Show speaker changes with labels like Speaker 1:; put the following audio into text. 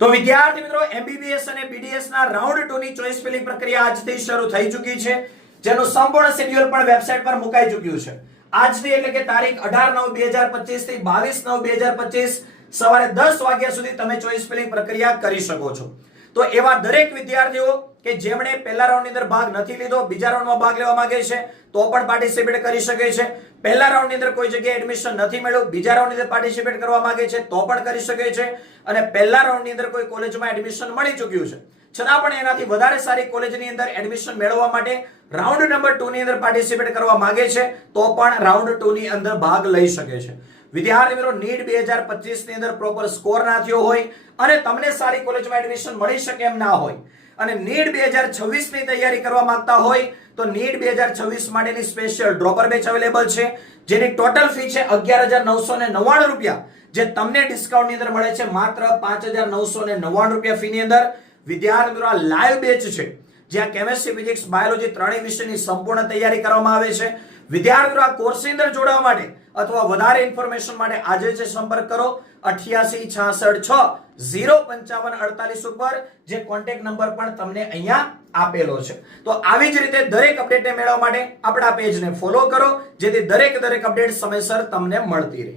Speaker 1: તો વિદ્યાર્થી મિત્રો એમબીબીએસ અને બીડીએસ ના રાઉન્ડ 2 ની ચોઇસ ફિલિંગ પ્રક્રિયા આજથી શરૂ થઈ ચૂકી છે, જેનું સંપૂર્ણ શેડ્યુલ પણ વેબસાઇટ પર મુકાઈ ચૂક્યું છે. આજથી એટલે કે તારીખ 18 9 2025 થી 22 9 2025 સવારે 10 વાગ્યા સુધી તમે ચોઇસ ફિલિંગ પ્રક્રિયા કરી શકો છો. તો એવા દરેક વિદ્યાર્થીઓ કે જેમણે પહેલા રાઉન્ડની અંદર ભાગ નથી લીધો, બીજા રાઉન્ડમાં ભાગ લેવા માંગે છે, તો પણ પાર્ટિસિપેટ કરી શકે છે. પહેલા રાઉન્ડની અંદર કોઈ જગ્યાએ એડમિશન નથી મળ્યું, બીજા રાઉન્ડની અંદર પાર્ટિસિપેટ કરવા માંગે છે, તો પણ કરી શકે છે. અને પહેલા રાઉન્ડની અંદર કોઈ કોલેજમાં એડમિશન મળી ચૂક્યું છે. છતાં પણ એનાથી વધારે સારી કોલેજની અંદર એડમિશન મેળવવા માટે રાઉન્ડ નંબર ટુ ની અંદર પાર્ટિસિપેટ કરવા માંગે છે, તો પણ રાઉન્ડ ટુ ની અંદર ભાગ લઈ શકે છે. વિદ્યાર્થી મિત્રો, નીટ 2025 ની અંદર પ્રોપર સ્કોર ના થયો હોય અને તમને સારી કોલેજમાં એડમિશન મળી શકે એમ ના હોય. અને નીટ 2026 ની તૈયારી કરવા માંગતા હોય તો નીટ 2026 માટેની સ્પેશિયલ ડ્રોપર બેચ અવેલેબલ છે, જેની ટોટલ ફી છે 11999 રૂપિયા. જે તમને ડિસ્કાઉન્ટની અંદર મળે છે માત્ર 5999 રૂપિયા ફી ની અંદર. વિદ્યાર્થી મિત્રો, આ લાઈવ બેચ છે, જ્યાં કેમેસ્ટ્રી ફિઝિક્સ બાયોલોજી ત્રણેય વિષયની સંપૂર્ણ તૈયારી કરવામાં આવે છે. વિદ્યાર્થીઓ આ કોર્સની અંદર જોડાવા માટે અથવા વધારે ઇન્ફોર્મેશન માટે આજે જ સંપર્ક કરો, અઠ્યાસી, છાસઠ, છ, ઝીરો પંચાવન, અડતાલીસ ઉપર જે કોન્ટેક્ટ નંબર પણ તમને અહીંયા આપેલો છે. તો આવી જ રીતે દરેક અપડેટને મેળવવા માટે આપણા પેજને ફોલો કરો, જેથી દરેક દરેક અપડેટ સમયસર તમને મળતી રહે.